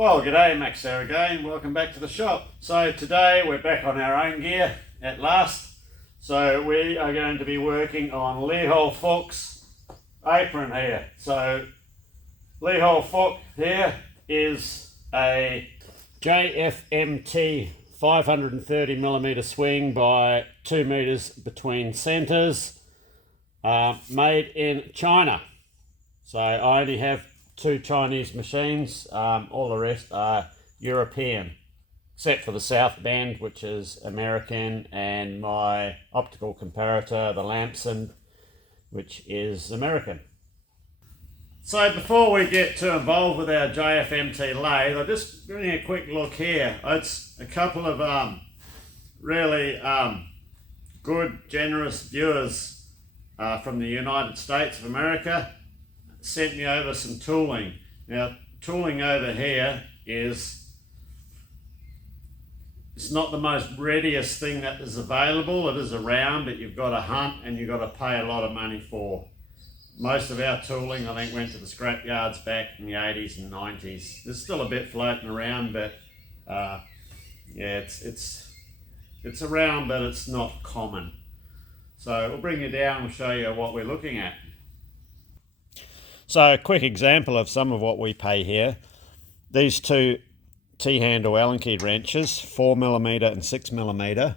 Well, g'day, Max there again. Welcome back to the shop. So today we're back on our own gear at last. So we are going to be working on LATHE apron here. So LATHE here is a JFMT 530mm swing by 2 meters between centers, made in China. So I only have 2 Chinese machines, all the rest are European, except for the South Bend, which is American, and my optical comparator, the Lamson, which is American. So before we get too involved with our JFMT lathe, I'll just bring a quick look here. It's a couple of really good, generous viewers from the United States of America sent me over some tooling. Now, tooling over here it's not the most readiest thing that is available. It is around, but you've got to hunt and you've got to pay a lot of money for. Most of our tooling, I think, went to the scrap yards back in the 80s and 90s. There's still a bit floating around, but yeah, it's around, but it's not common. So we'll bring you down and show you what we're looking at. So a quick example of some of what we pay here. These 2 T-handle Allen key wrenches, 4mm and 6mm. The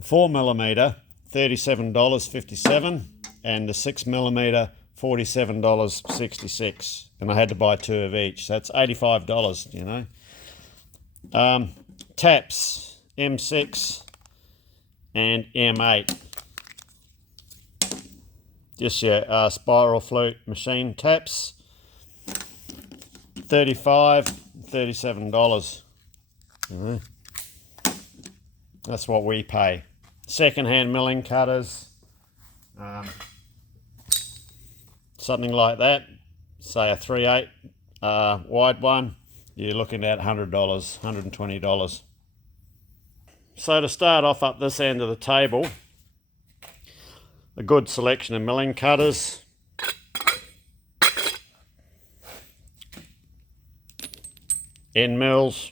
4mm, $37.57, and the 6mm, $47.66. And I had to buy 2 of each, so that's $85, you know. Taps, M6 and M8. Just your spiral flute machine taps, $35, $37. That's what we pay. Second-hand milling cutters, something like that, say a 3/8 wide one, you're looking at $100, $120. So to start off up this end of the table, a good selection of milling cutters, end mills,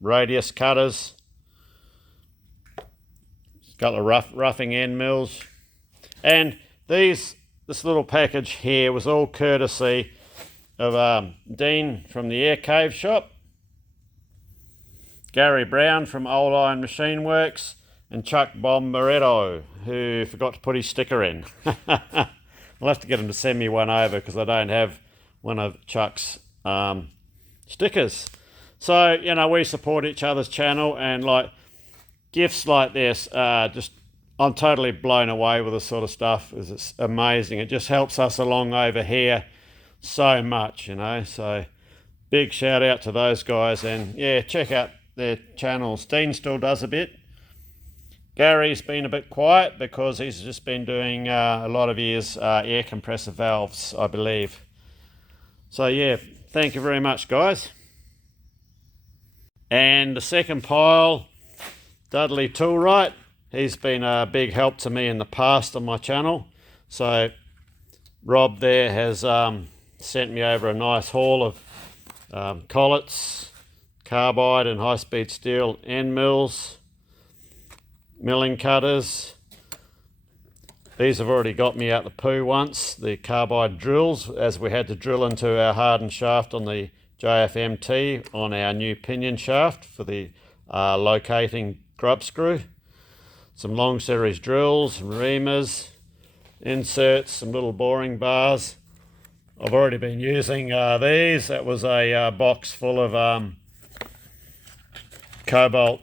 radius cutters, got the roughing end mills, and this little package here was all courtesy of Dean from the Air Cave shop, Gary Brown from Old Iron Machine Works, and Chuck Bomberetto, who forgot to put his sticker in. I'll have to get him to send me one over because I don't have one of Chuck's stickers. So, you know, we support each other's channel, and like gifts like this, I'm totally blown away with this sort of stuff. It's amazing. It just helps us along over here so much, you know. So big shout out to those guys, and yeah, check out their channels. Dean still does a bit. Gary's been a bit quiet because he's just been doing a lot of his air compressor valves, I believe. So yeah, thank you very much, guys. And the second pile, Dudley Toolwright. He's been a big help to me in the past on my channel. So Rob there has sent me over a nice haul of collets, carbide and high-speed steel end mills, milling cutters. These have already got me out the poo once, the carbide drills, as we had to drill into our hardened shaft on the JFMT on our new pinion shaft for the locating grub screw. Some long series drills, reamers, inserts, some little boring bars. I've already been using these. That was a box full of cobalt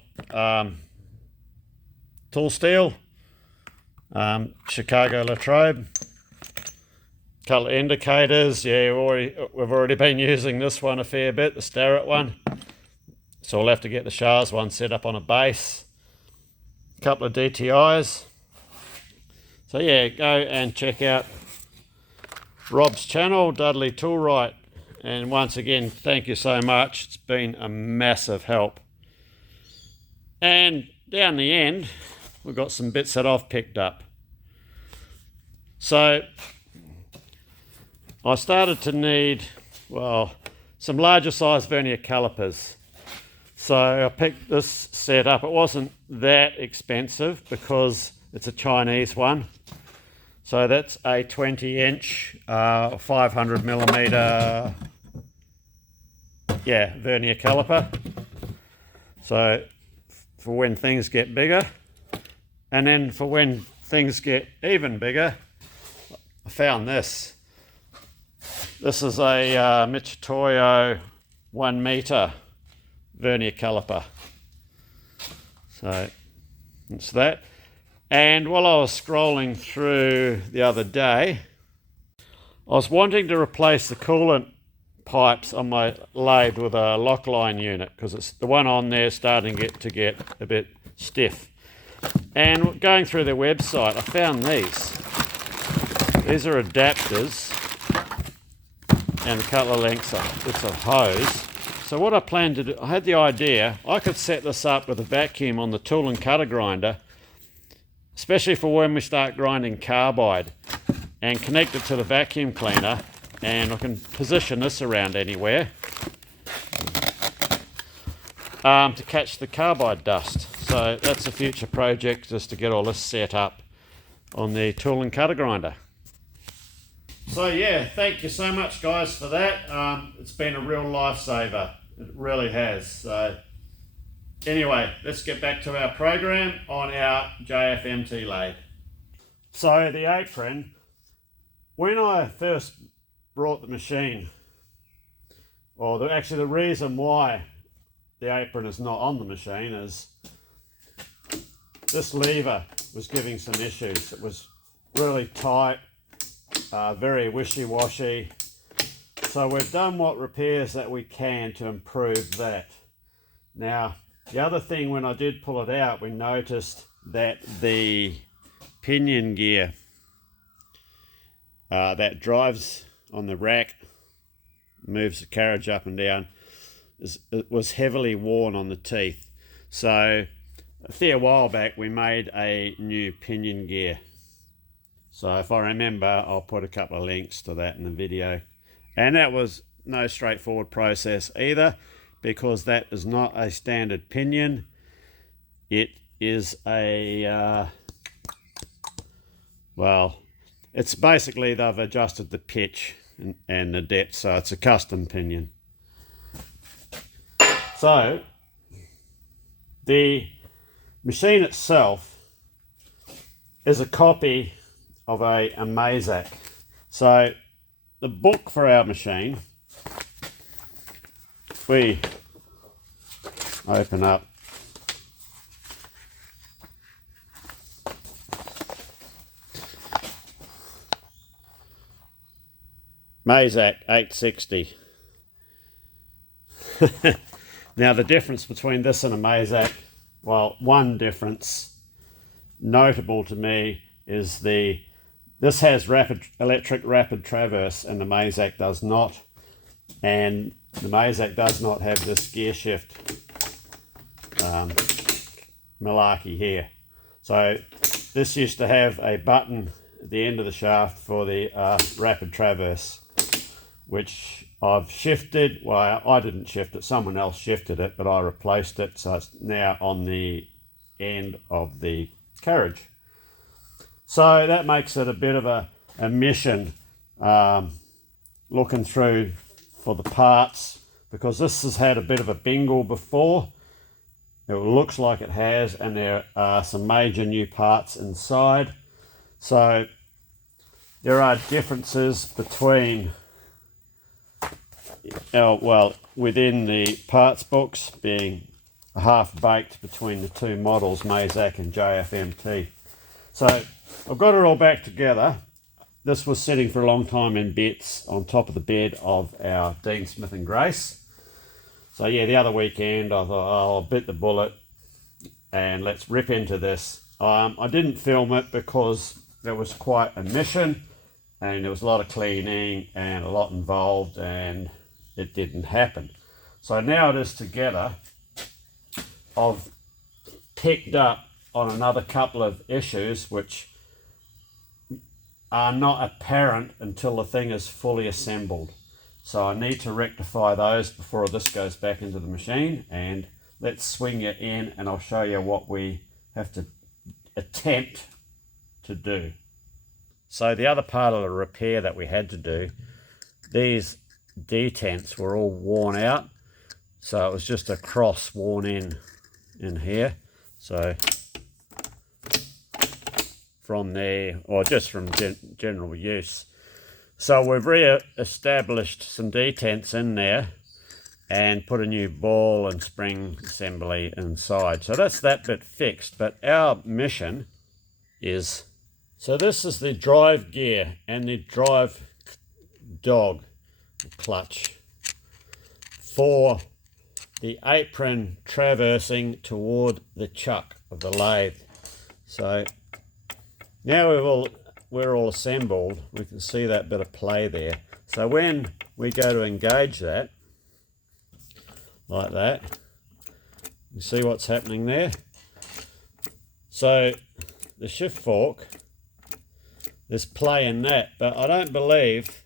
tool steel, Chicago Latrobe, couple of indicators. Yeah, we've already been using this one a fair bit, the Starrett one. So we'll have to get the Shars one set up on a base. A couple of DTIs. So yeah, go and check out Rob's channel, Dudley Toolwright. And once again, thank you so much. It's been a massive help. And down the end, we've got some bits that I've picked up. So I started to need, well, some larger size vernier calipers. So I picked this set up. It wasn't that expensive because it's a Chinese one. So that's a 20-inch, 500mm, vernier caliper. So for when things get bigger, and then for when things get even bigger, I found this. This is a Mitutoyo 1 meter vernier caliper. So it's that. And while I was scrolling through the other day, I was wanting to replace the coolant pipes on my lathe with a lock line unit because it's the one on there starting to get a bit stiff. And going through their website, I found these. These are adapters and a couple of lengths of it's a hose. So what I planned to do, I had the idea I could set this up with a vacuum on the tool and cutter grinder, especially for when we start grinding carbide, and connect it to the vacuum cleaner, and I can position this around anywhere to catch the carbide dust. So that's a future project, just to get all this set up on the tool and cutter grinder. So yeah, thank you so much guys for that. It's been a real lifesaver. It really has. So anyway, let's get back to our program on our JFMT lathe. So the apron, when I first brought the machine, or actually the reason why the apron is not on the machine is this lever was giving some issues. It was really tight, very wishy-washy. So we've done what repairs that we can to improve that. Now, the other thing, when I did pull it out, we noticed that the pinion gear that drives on the rack, moves the carriage up and down, it was heavily worn on the teeth. So a fair while back we made a new pinion gear. So if I remember, I'll put a couple of links to that in the video. And that was no straightforward process either, because that is not a standard pinion. It is a, well, it's basically they've adjusted the pitch and the depth, so it's a custom pinion. So the machine itself is a copy of a Mazak. So the book for our machine, we open up, Mazak 860. Now the difference between this and a Mazak, well, one difference notable to me is this has electric rapid traverse and the Mazak does not, and the Mazak does not have this gear shift malarkey here. So this used to have a button at the end of the shaft for the rapid traverse, which I've shifted. Well, I didn't shift it, someone else shifted it, but I replaced it, so it's now on the end of the carriage. So that makes it a bit of a mission looking through for the parts, because this has had a bit of a bingle before. It looks like it has, and there are some major new parts inside. So there are differences between, well, within the parts books, being half-baked between the two models, Mazak and JFMT. So I've got it all back together. This was sitting for a long time in bits on top of the bed of our Dean Smith and Grace. So yeah, the other weekend I thought, oh, I'll bit the bullet and let's rip into this. I didn't film it because there was quite a mission and there was a lot of cleaning and a lot involved, and it didn't happen. So now it is together. I've picked up on another couple of issues which are not apparent until the thing is fully assembled. So I need to rectify those before this goes back into the machine, and let's swing it in and I'll show you what we have to attempt to do. So the other part of the repair that we had to do, these detents were all worn out, so it was just a cross worn in here. So from there, or just from general use. So we've re-established some detents in there and put a new ball and spring assembly inside. So that's that bit fixed, but our mission is, so this is the drive gear and the drive dog clutch for the apron traversing toward the chuck of the lathe. So now we're all assembled, we can see that bit of play there. So when we go to engage that, like that, you see what's happening there? So the shift fork, there's play in that, but I don't believe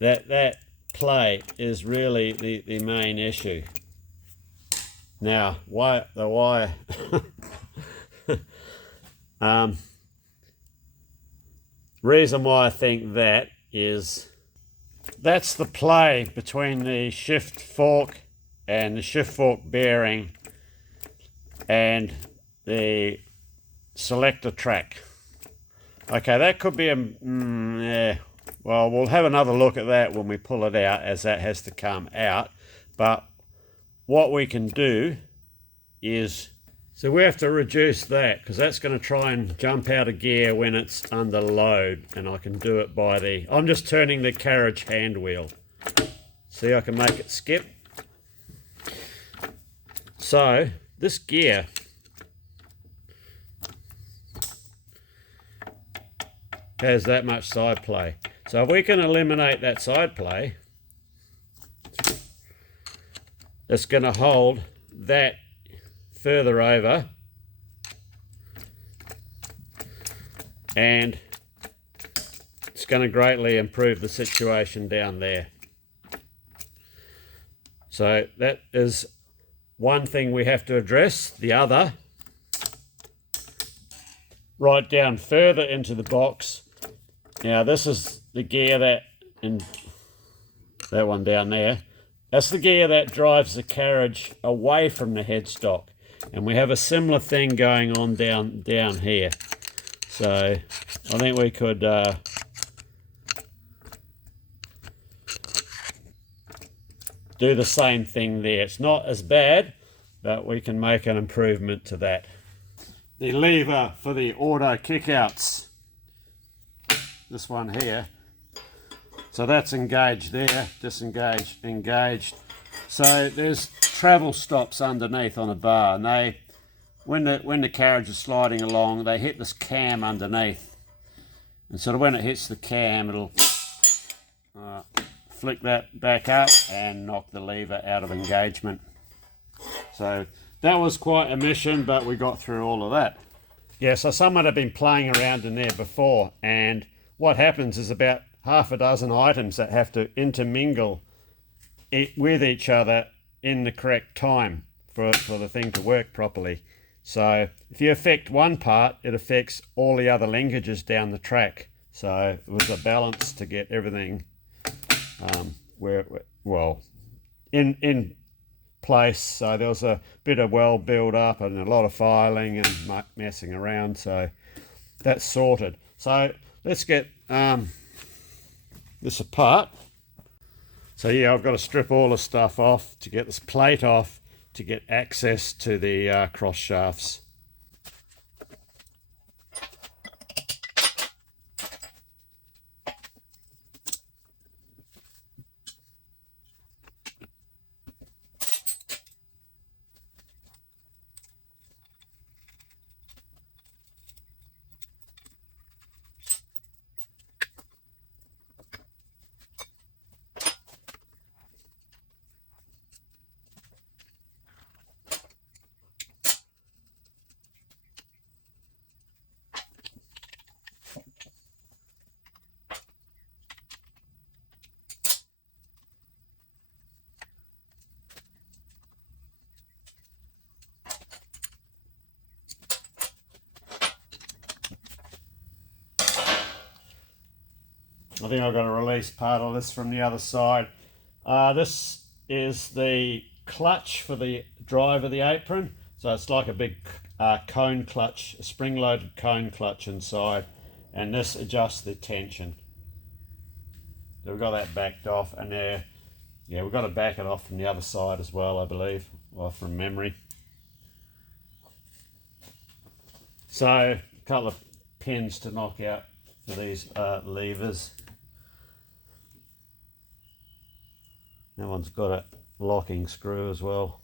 that that play is really the main issue. Now, why the wire? Reason why I think that is, that's the play between the shift fork and the shift fork bearing and the selector track. Okay, that could be a yeah. Well, we'll have another look at that when we pull it out, as that has to come out. But what we can do is, so we have to reduce that, because that's going to try and jump out of gear when it's under load, and I can do it by the, I'm just turning the carriage hand wheel. See, I can make it skip. So this gear has that much side play. So if we can eliminate that side play, it's going to hold that further over, and it's going to greatly improve the situation down there. So that is one thing we have to address. The other, right down further into the box. Now this is the gear that, in that one down there, that's the gear that drives the carriage away from the headstock. And we have a similar thing going on down here. So I think we could do the same thing there. It's not as bad, but we can make an improvement to that. The lever for the auto kickouts, this one here. So that's engaged there, disengaged, engaged. So there's travel stops underneath on a bar, and they, when the carriage is sliding along, they hit this cam underneath, and sort of when it hits the cam, it'll flick that back up and knock the lever out of engagement. So that was quite a mission, but we got through all of that. Yeah, so someone had been playing around in there before, and what happens is about half a dozen items that have to intermingle with each other in the correct time for the thing to work properly. So if you affect one part, it affects all the other linkages down the track. So it was a balance to get everything in place. So there was a bit of weld build up and a lot of filing and messing around. So that's sorted. So let's get this apart. So yeah, I've got to strip all the stuff off to get this plate off to get access to the cross shafts. think I've got to release part of this from the other side. This is the clutch for the drive of the apron. So it's like a big cone clutch, a spring-loaded cone clutch inside, and this adjusts the tension. So we've got that backed off, and there, yeah, we've got to back it off from the other side as well, I believe, or from memory. So a couple of pins to knock out for these levers. That one's got a locking screw as well.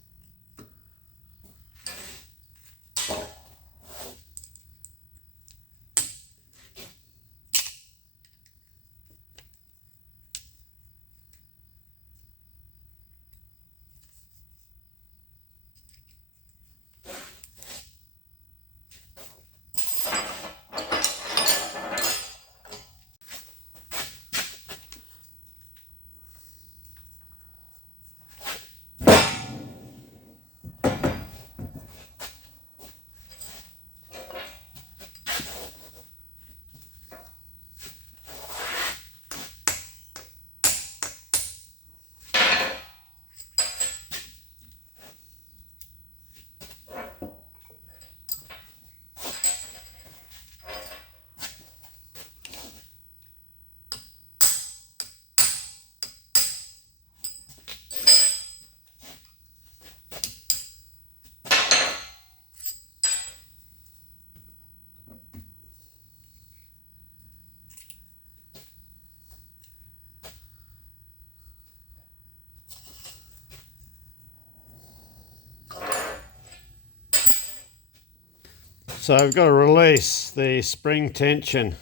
So we've got to release the spring tension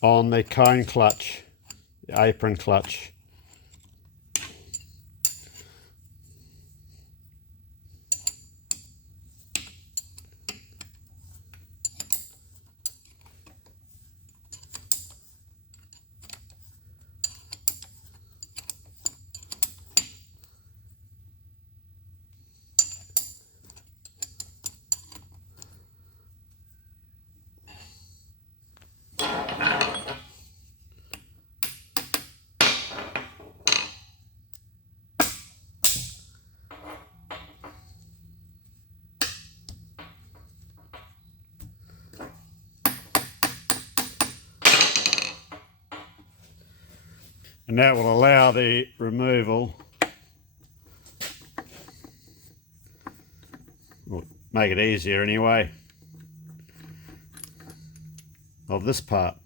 on the cone clutch, the apron clutch. And that will allow the removal, or make it easier anyway, of this part.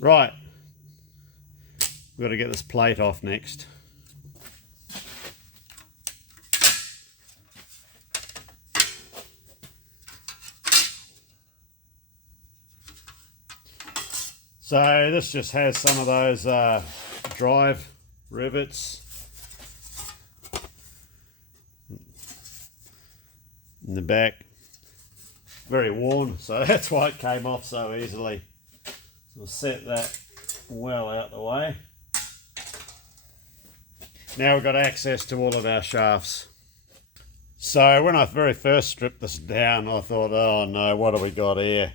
Right, we've got to get this plate off next. So this just has some of those drive rivets in the back. Very worn, so that's why it came off so easily. We'll set that well out the way. Now we've got access to all of our shafts. So when I very first stripped this down, I thought, oh no, what have we got here?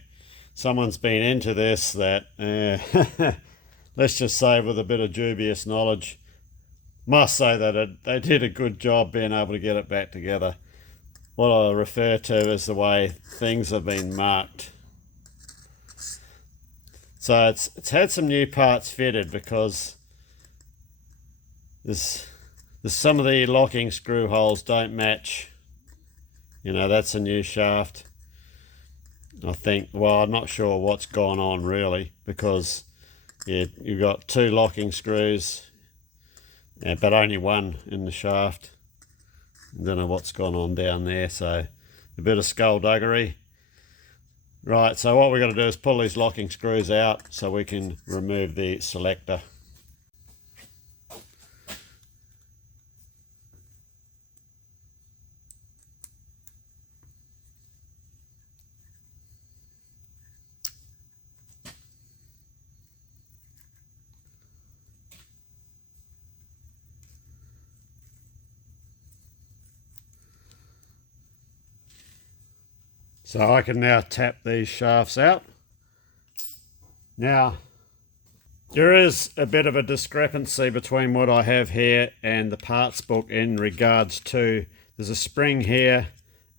Someone's been into this that, let's just say with a bit of dubious knowledge, must say that they did a good job being able to get it back together. What I refer to as the way things have been marked. So it's had some new parts fitted because there's some of the locking screw holes don't match. You know, that's a new shaft. I think, well, I'm not sure what's gone on really, because you've got two locking screws, but only one in the shaft. I don't know what's gone on down there, so a bit of skullduggery. Right, so what we're going to do is pull these locking screws out so we can remove the selector. So I can now tap these shafts out. Now, there is a bit of a discrepancy between what I have here and the parts book in regards to, there's a spring here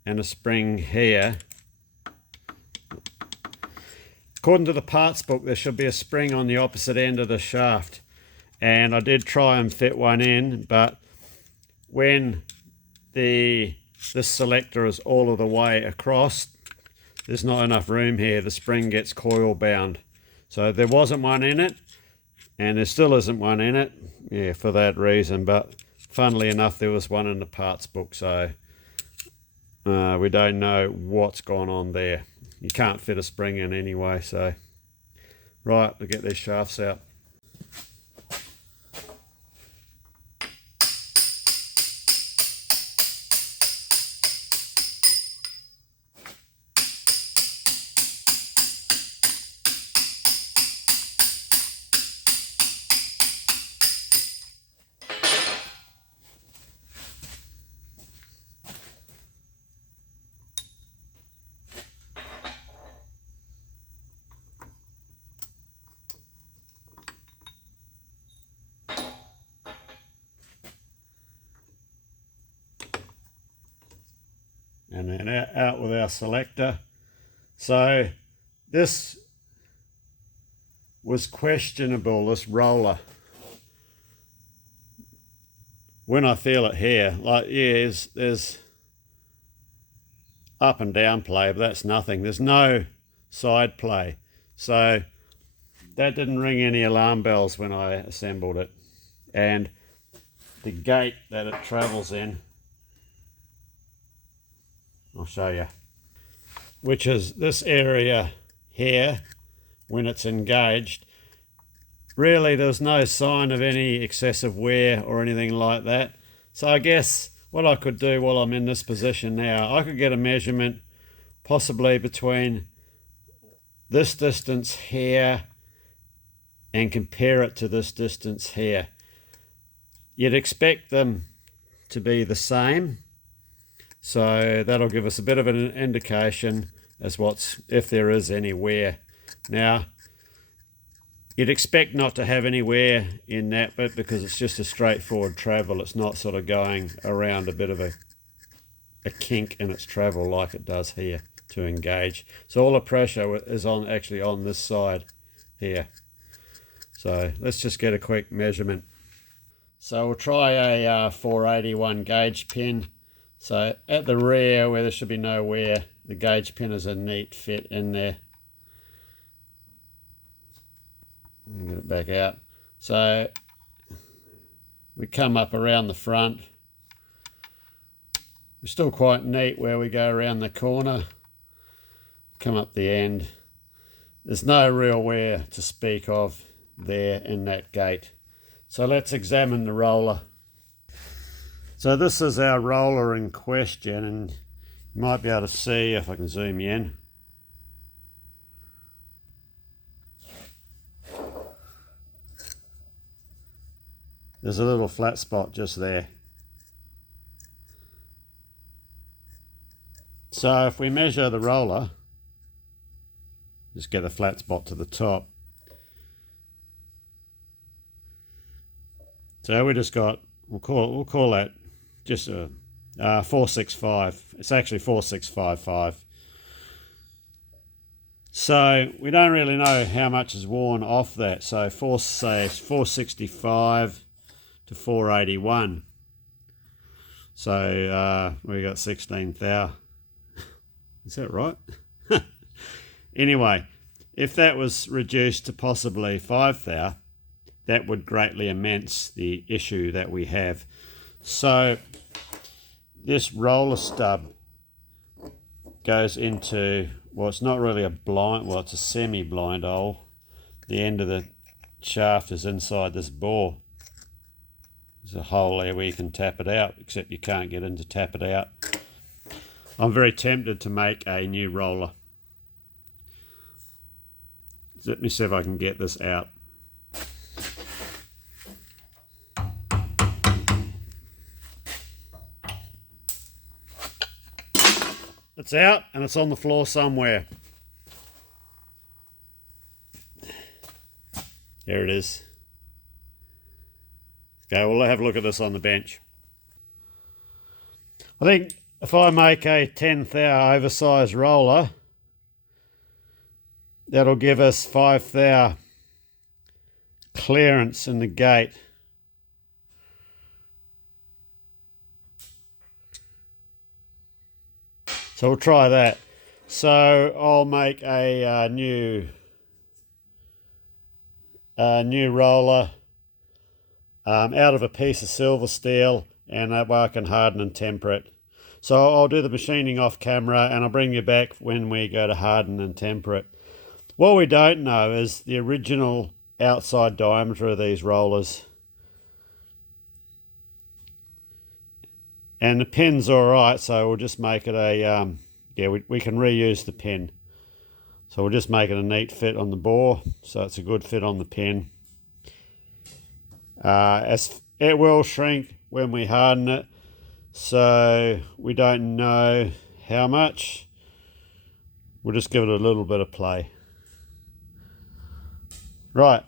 and a spring here. According to the parts book, there should be a spring on the opposite end of the shaft. And I did try and fit one in, but when this selector is all of the way across, there's not enough room here. The spring gets coil bound. So there wasn't one in it, and there still isn't one in it, yeah, for that reason. But funnily enough, there was one in the parts book, so we don't know what's gone on there. You can't fit a spring in anyway, so right, we'll get these shafts out. And then out with our selector. So this was questionable, this roller. When I feel it here, like, yeah, there's up and down play, but that's nothing. There's no side play. So that didn't ring any alarm bells when I assembled it. And the gate that it travels in, I'll show you, which is this area here. When it's engaged, really there's no sign of any excessive wear or anything like that. So I guess what I could do while I'm in this position now, I could get a measurement possibly between this distance here and compare it to this distance here. You'd expect them to be the same, so that'll give us a bit of an indication as if there is any wear. Now, you'd expect not to have any wear in that bit because it's just a straightforward travel. It's not sort of going around a bit of a kink in its travel like it does here to engage. So all the pressure is actually on this side here. So let's just get a quick measurement. So we'll try a 481 gauge pin. So at the rear, where there should be no wear, the gauge pin is a neat fit in there. Get it back out. So we come up around the front. We're still quite neat where we go around the corner. Come up the end. There's no real wear to speak of there in that gate. So let's examine the roller. So this is our roller in question, and you might be able to see if I can zoom you in. There's a little flat spot just there. So if we measure the roller, just get a flat spot to the top. So we just got, we'll call that just a 465. It's actually 4655. So we don't really know how much is worn off that. So say 465 to 481. So we got 16 thou. Is that right? Anyway, if that was reduced to possibly 5 thou, that would greatly immense the issue that we have. So this roller stub goes into, well, it's not really a blind, well, it's a semi-blind hole. The end of the shaft is inside this bore. There's a hole there where you can tap it out, except you can't get in to tap it out. I'm very tempted to make a new roller. Let me see if I can get this out. It's out and it's on the floor somewhere. There it is. Okay, we'll have a look at this on the bench. I think if I make a 10th thou oversized roller, that'll give us 5 thou clearance in the gate. So we'll try that. So I'll make a new roller out of a piece of silver steel, and that way I can harden and temper it. So I'll do the machining off camera and I'll bring you back when we go to harden and temper it. What we don't know is the original outside diameter of these rollers. And the pin's alright, so we'll just make it a, we can reuse the pin. So we'll just make it a neat fit on the bore, so it's a good fit on the pin. As it will shrink when we harden it, so we don't know how much. We'll just give it a little bit of play. Right.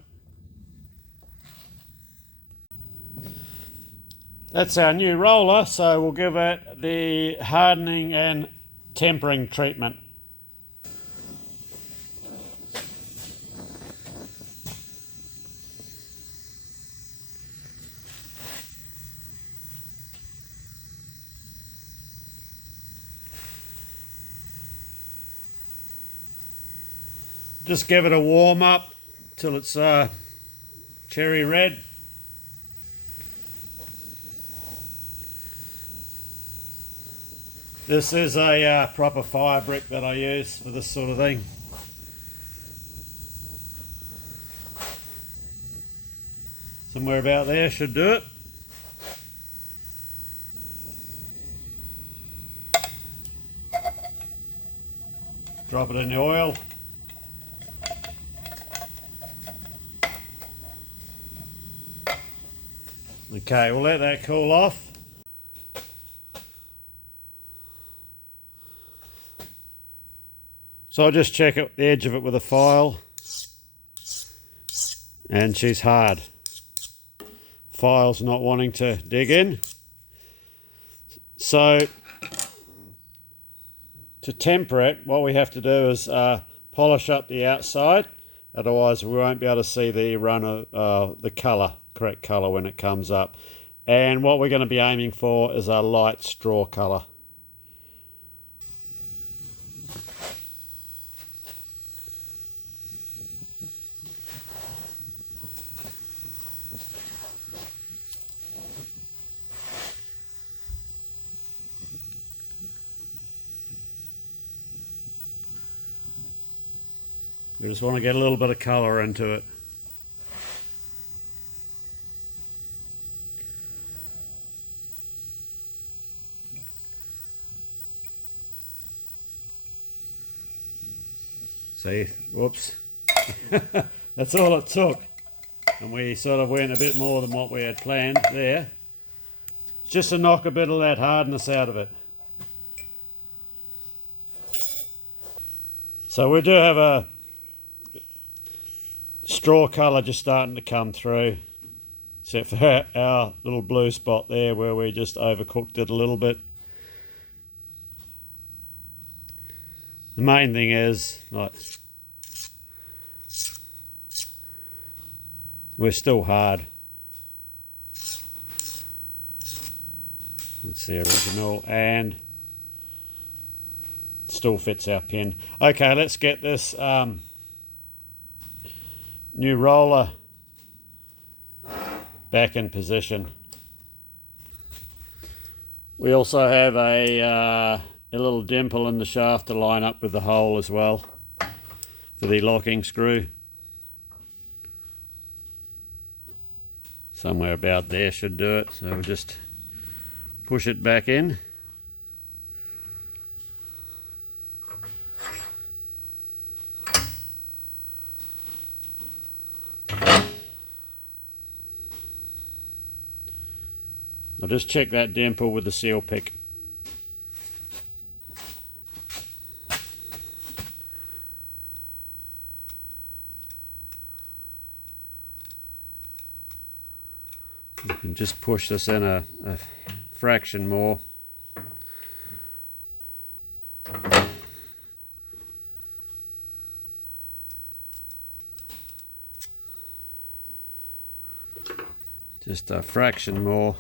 That's our new roller, so we'll give it the hardening and tempering treatment. Just give it a warm up till it's cherry red. This is a proper fire brick that I use for this sort of thing. Somewhere about there should do it. Drop it in the oil. Okay, we'll let that cool off. So I'll just check the edge of it with a file, and she's hard. File's not wanting to dig in. So to temper it, what we have to do is polish up the outside, otherwise we won't be able to see the run of the colour, correct colour when it comes up. And what we're going to be aiming for is a light straw colour. We just want to get a little bit of colour into it. See, whoops. That's all it took. And we sort of went a bit more than what we had planned there. Just to knock a bit of that hardness out of it. So we do have a straw colour just starting to come through, except for our little blue spot there where we just overcooked it a little bit. The main thing is, like, we're still hard. That's the original, and still fits our pin. Okay, let's get this new roller back in position. We also have a little dimple in the shaft to line up with the hole as well for the locking screw. Somewhere about there should do it, so we'll just push it back in. I'll just check that dimple with the seal pick. You can just push this in a fraction more. Just a fraction more.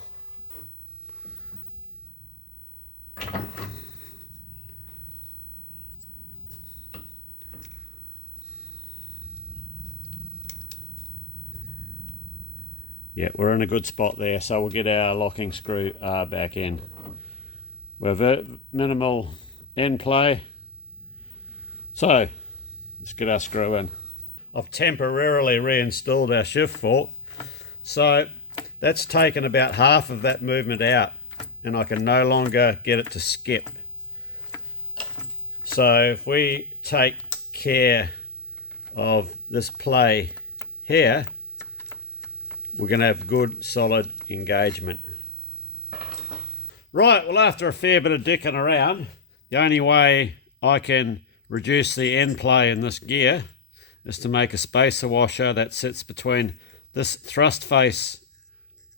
Yeah, we're in a good spot there, so we'll get our locking screw back in. We're minimal end play. So, let's get our screw in. I've temporarily reinstalled our shift fork. So, that's taken about half of that movement out, and I can no longer get it to skip. So, if we take care of this play here, we're going to have good solid engagement. Right, well, after a fair bit of dicking around, the only way I can reduce the end play in this gear is to make a spacer washer that sits between this thrust face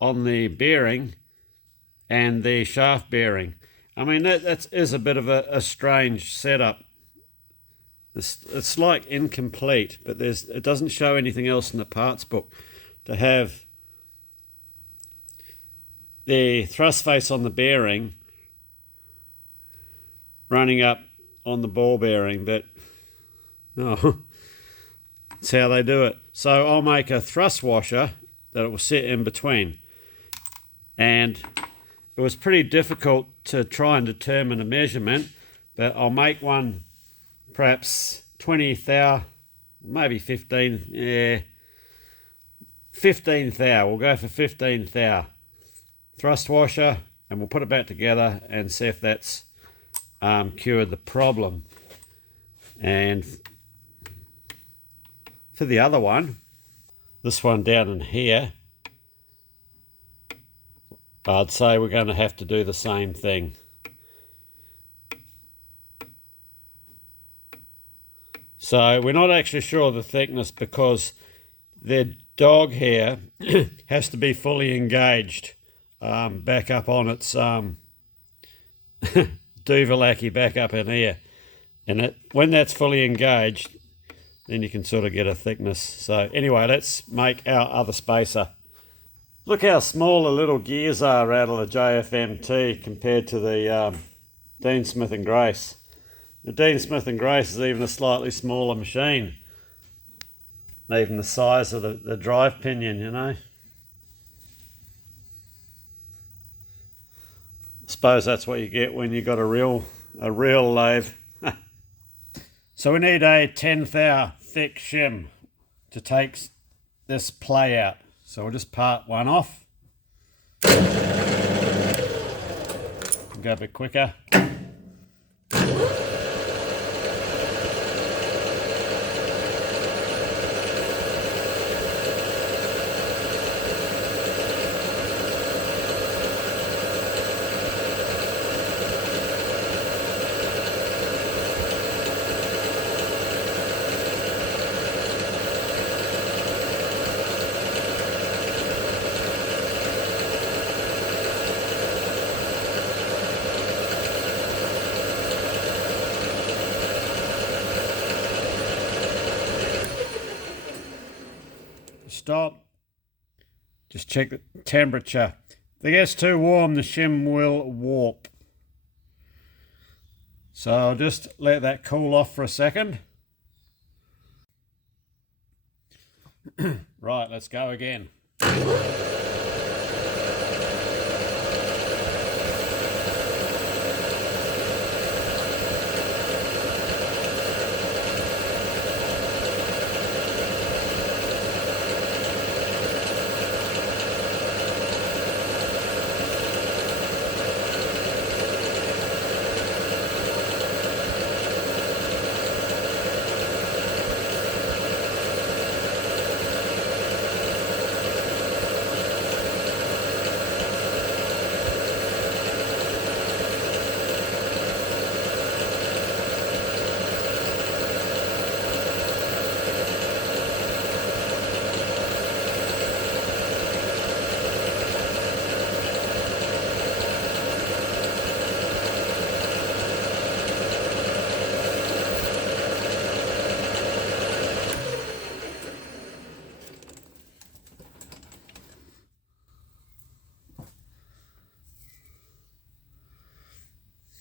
on the bearing and the shaft bearing. I mean, that is a bit of a strange setup. It's like incomplete, but it doesn't show anything else in the parts book to have the thrust face on the bearing running up on the ball bearing, but no, that's how they do it. So I'll make a thrust washer that it will sit in between, and it was pretty difficult to try and determine a measurement, but I'll make one perhaps 20 thou, maybe 15, yeah, 15 thou, we'll go for 15 thou thrust washer, and we'll put it back together and see if that's cured the problem. And for the other one, this one down in here, I'd say we're going to have to do the same thing. So we're not actually sure of the thickness because the dog hair has to be fully engaged back up on its Duvalaki back up in here. And when that's fully engaged, then you can sort of get a thickness. So anyway, let's make our other spacer. Look how small the little gears are out of the JFMT compared to the Dean Smith and Grace. The Dean Smith and Grace is even a slightly smaller machine. Even the size of the drive pinion, you know. I suppose that's what you get when you've got a real lathe. So we need a 10 thou thick shim to take this play out. So we'll just part one off. Go a bit quicker. Stop. Just check the temperature. If it gets too warm, the shim will warp. So I'll just let that cool off for a second. Right, let's go again.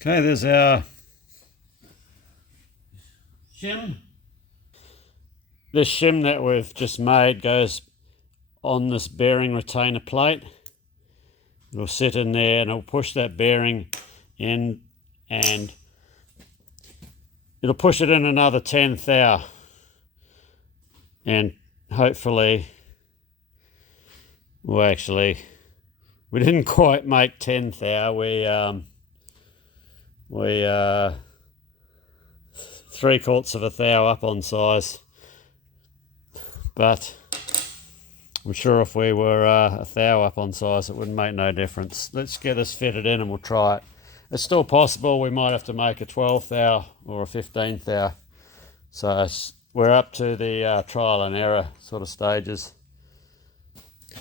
Okay, there's our shim. This shim that we've just made goes on this bearing retainer plate. It'll sit in there and it'll push that bearing in, and it'll push it in another 10 thou, and hopefully, well, actually we didn't quite make 10 thou. We 3/4 of a thou up on size, but I'm sure if we were a thou up on size, it wouldn't make no difference. Let's get this fitted in and we'll try it. It's still possible we might have to make a 12 thou or a 15 thou. So we're up to the trial and error sort of stages.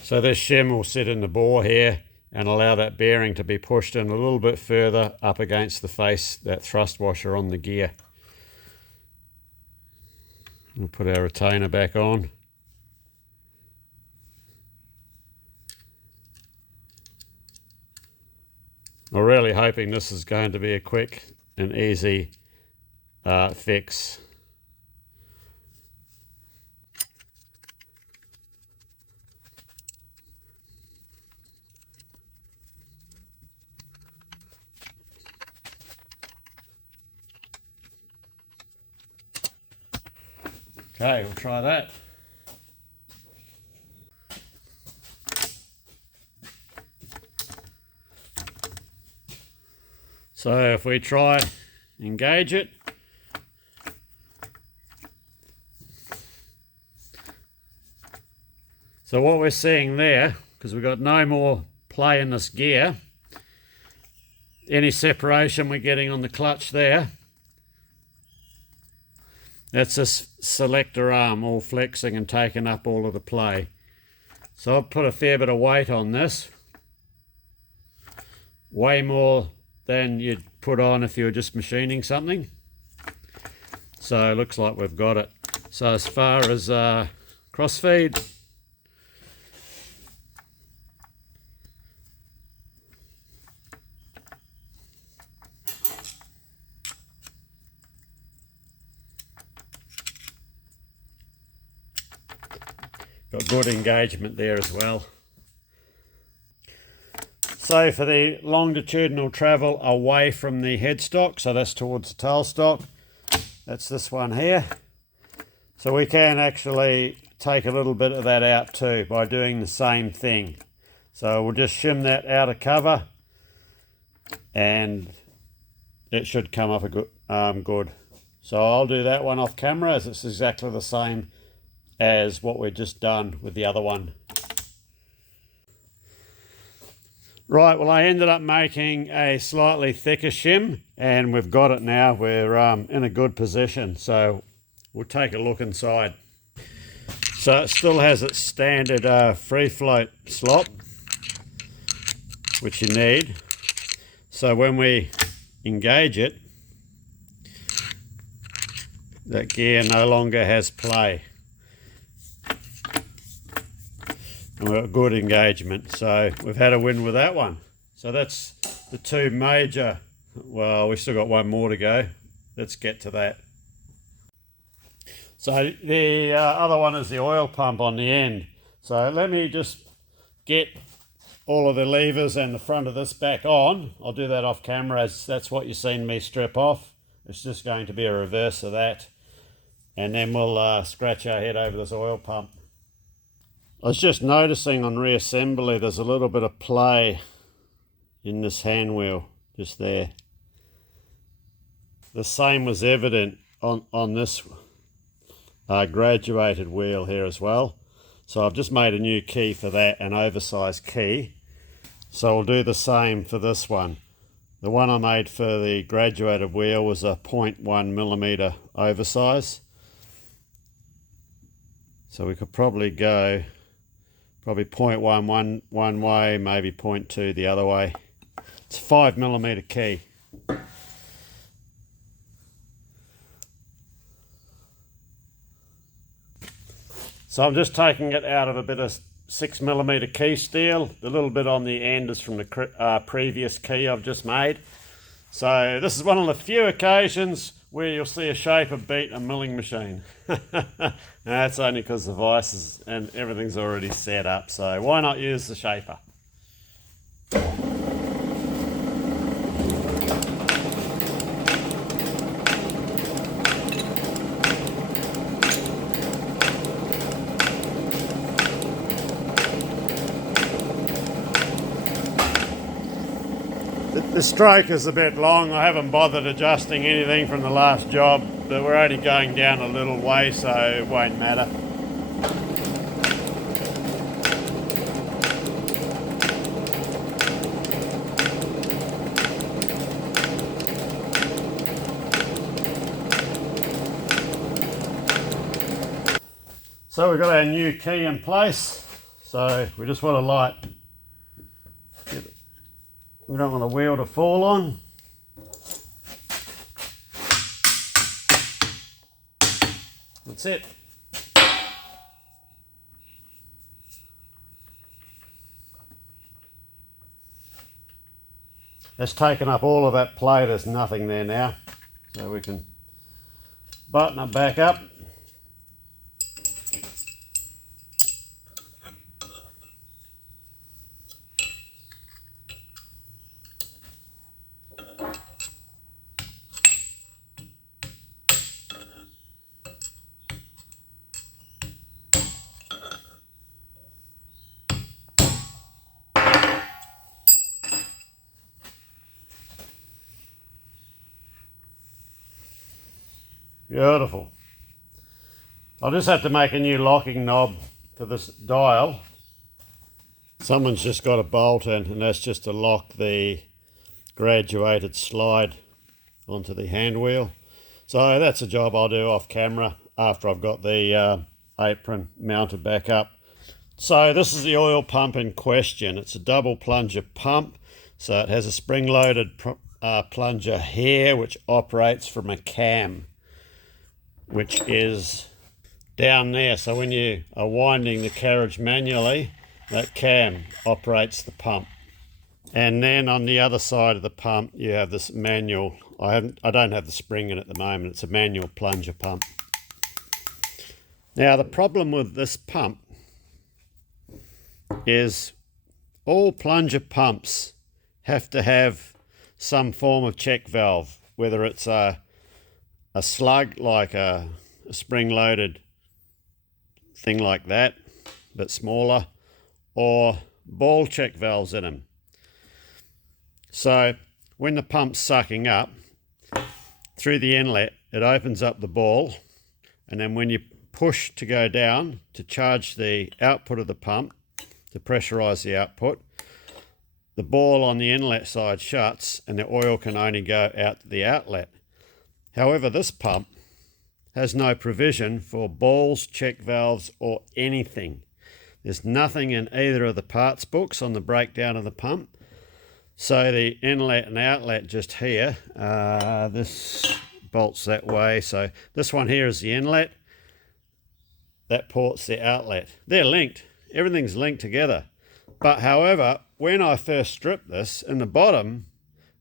So this shim will sit in the bore here and allow that bearing to be pushed in a little bit further up against the face, that thrust washer on the gear. We'll put our retainer back on. I'm really hoping this is going to be a quick and easy fix. Okay, we'll try that. So if we try engage it, so what we're seeing there, because we've got no more play in this gear, any separation we're getting on the clutch there, that's this selector arm all flexing and taking up all of the play. So I've put a fair bit of weight on this, way more than you'd put on if you were just machining something. So it looks like we've got it. So as far as crossfeed, got good engagement there as well. So for the longitudinal travel away from the headstock, so that's towards the tailstock, that's this one here. So we can actually take a little bit of that out too by doing the same thing. So we'll just shim that outer cover and it should come up good. So I'll do that one off camera, as it's exactly the same as what we've just done with the other one. Right, well, I ended up making a slightly thicker shim and we've got it now. We're in a good position, so we'll take a look inside. So it still has its standard free float slot, which you need. So when we engage it, that gear no longer has play. And we've got good engagement, so we've had a win with that one. So that's the two major, well, we've still got one more to go. Let's get to that. So the other one is the oil pump on the end. So let me just get all of the levers and the front of this back on. I'll do that off camera, as that's what you've seen me strip off. It's just going to be a reverse of that. And then we'll scratch our head over this oil pump. I was just noticing on reassembly there's a little bit of play in this hand wheel, just there. The same was evident on this graduated wheel here as well. So I've just made a new key for that, an oversized key. So I'll do the same for this one. The one I made for the graduated wheel was a 0.1mm oversize. So we could probably go 0.1 one way, maybe 0.2 the other way. It's a 5mm key. So I'm just taking it out of a bit of 6mm key steel. The little bit on the end is from the previous key I've just made. So this is one of the few occasions where you'll see a shaper beat a milling machine. That's only because the vices and everything's already set up, so why not use the shaper? The stroke is a bit long. I haven't bothered adjusting anything from the last job, but we're only going down a little way, so it won't matter. So we've got our new key in place, so we just want to light. We don't want the wheel to fall on. That's it. That's taken up all of that plate. There's nothing there now. So we can button it back up. Beautiful. I'll just have to make a new locking knob for this dial. Someone's just got a bolt in, and that's just to lock the graduated slide onto the hand wheel. So that's a job I'll do off camera after I've got the apron mounted back up. So this is the oil pump in question. It's a double plunger pump. So it has a spring-loaded plunger here, which operates from a cam, which is down there. So when you are winding the carriage manually, that cam operates the pump. And then on the other side of the pump, you have this manual. I don't have the spring in at the moment. It's a manual plunger pump. Now the problem with this pump is all plunger pumps have to have some form of check valve, whether it's a slug like a spring-loaded thing like that, but smaller, or ball check valves in them. So when the pump's sucking up through the inlet, it opens up the ball, and then when you push to go down to charge the output of the pump, to pressurize the output, the ball on the inlet side shuts and the oil can only go out to the outlet. However, this pump has no provision for balls, check valves, or anything. There's nothing in either of the parts books on the breakdown of the pump. So the inlet and outlet just here, this bolts that way. So this one here is the inlet, that port's the outlet. They're linked, everything's linked together. But however, when I first stripped this, in the bottom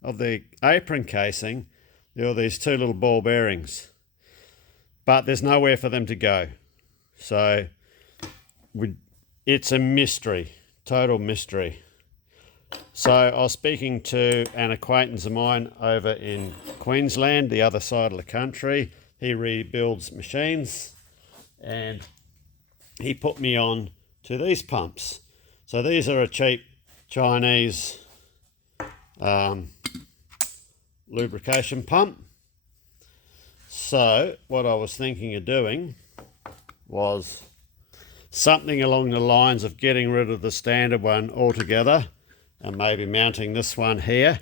of the apron casing, there are these two little ball bearings, but there's nowhere for them to go. So it's a mystery, total mystery. So I was speaking to an acquaintance of mine over in Queensland, the other side of the country. He rebuilds machines, and he put me on to these pumps. So these are a cheap Chinese lubrication pump. So what I was thinking of doing was something along the lines of getting rid of the standard one altogether and maybe mounting this one here.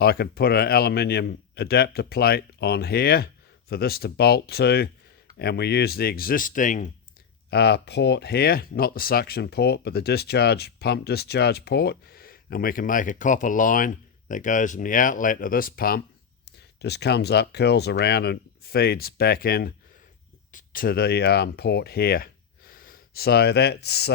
I could put an aluminium adapter plate on here for this to bolt to, and we use the existing port here, not the suction port but the discharge pump discharge port, and we can make a copper line that goes from the outlet of this pump, just comes up, curls around and feeds back in to the port here. So that's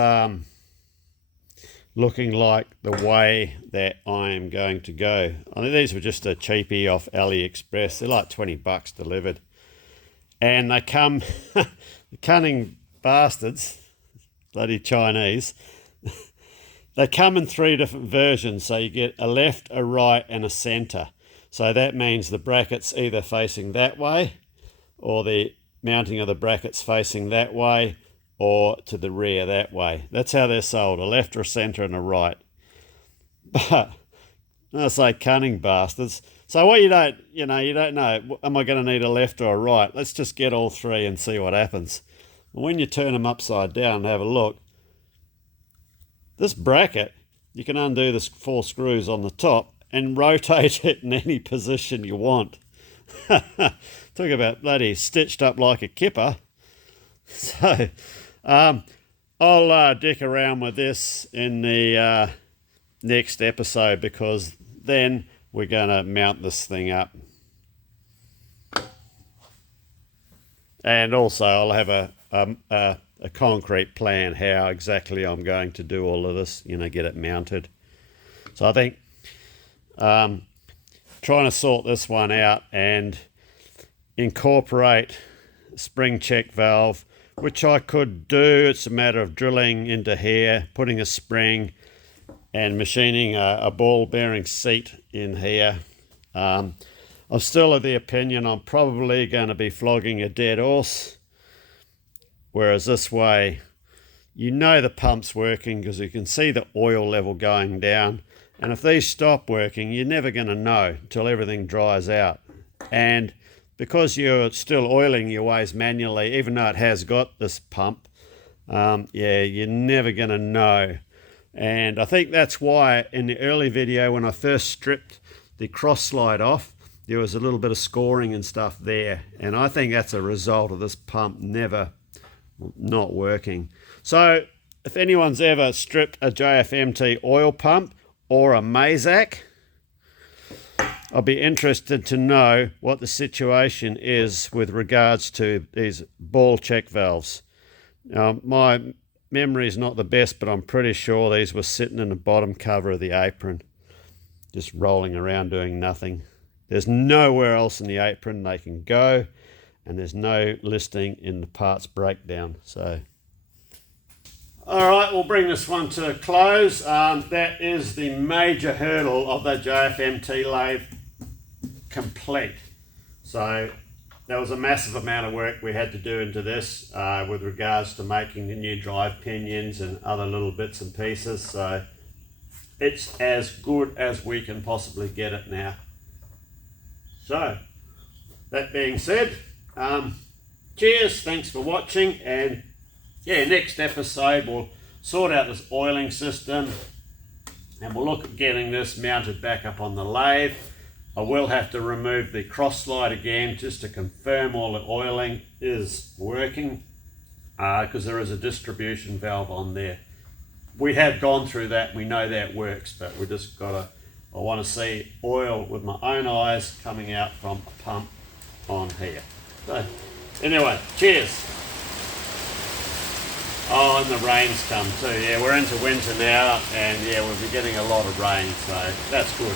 looking like the way that I am going to go. I think these were just a cheapie off AliExpress. They're like 20 bucks delivered. And they come, the cunning bastards, bloody Chinese, they come in 3 different versions. So you get a left, a right, and a center. So that means the bracket's either facing that way, or the mounting of the brackets facing that way, or to the rear that way. That's how they're sold, a left, or a center, and a right. But I say cunning bastards. So what you don't know, am I going to need a left or a right? Let's just get all 3 and see what happens. And when you turn them upside down and have a look, this bracket, you can undo the 4 screws on the top and rotate it in any position you want. Talk about bloody stitched up like a kipper. So I'll dick around with this in the next episode, because then we're going to mount this thing up. And also I'll have a concrete plan how exactly I'm going to do all of this, get it mounted. So I think trying to sort this one out and incorporate spring check valve, which I could do. It's a matter of drilling into here, putting a spring, and machining a ball bearing seat in here. I'm still of the opinion I'm probably going to be flogging a dead horse, whereas this way the pump's working because you can see the oil level going down. And if these stop working, you're never going to know until everything dries out. And because you're still oiling your ways manually, even though it has got this pump, you're never going to know. And I think that's why in the early video, when I first stripped the cross slide off, there was a little bit of scoring and stuff there. And I think that's a result of this pump not working. So if anyone's ever stripped a JFMT oil pump or a Mazak, I'll be interested to know what the situation is with regards to these ball check valves. Now, my memory is not the best, but I'm pretty sure these were sitting in the bottom cover of the apron, just rolling around doing nothing. There's nowhere else in the apron they can go, and there's no listing in the parts breakdown. So, all right, we'll bring this one to a close. That is the major hurdle of the JFMT lathe complete. So there was a massive amount of work we had to do into this with regards to making the new drive pinions and other little bits and pieces. So it's as good as we can possibly get it now. So that being said, cheers, thanks for watching, and next episode we'll sort out this oiling system and we'll look at getting this mounted back up on the lathe. I will have to remove the cross slide again just to confirm all the oiling is working, because there is a distribution valve on there. We have gone through that, we know that works, but we just I want to see oil with my own eyes coming out from a pump on here. So anyway, cheers. Oh, and the rain's come too. Yeah, we're into winter now, and we'll be getting a lot of rain, so that's good.